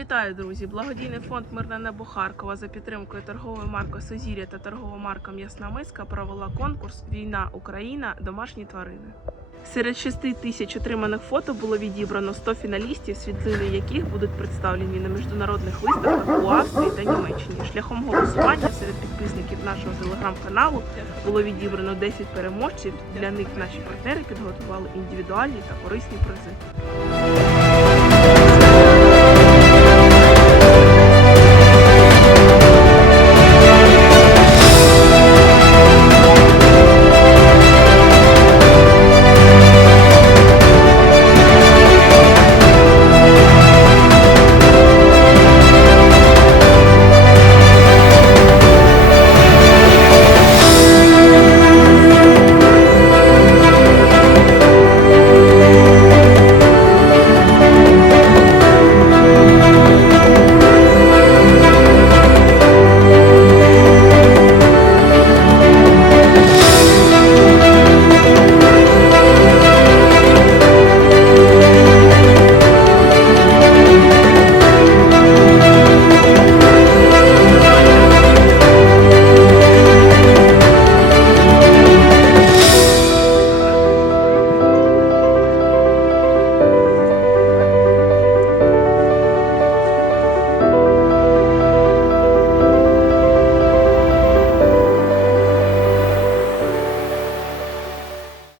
Вітаю, друзі! Благодійний фонд Мирне небо Харкова за підтримкою торгової марки Созір'я та торгова марка М'ясна миска провела конкурс Війна Україна домашні тварини. Серед 6 тисяч отриманих фото було відібрано 100 фіналістів, світлини яких будуть представлені на міжнародних виставках у Австрії та Німеччині. Шляхом голосування серед підписників нашого телеграм-каналу було відібрано 10 переможців. Для них наші партнери підготували індивідуальні та корисні призи.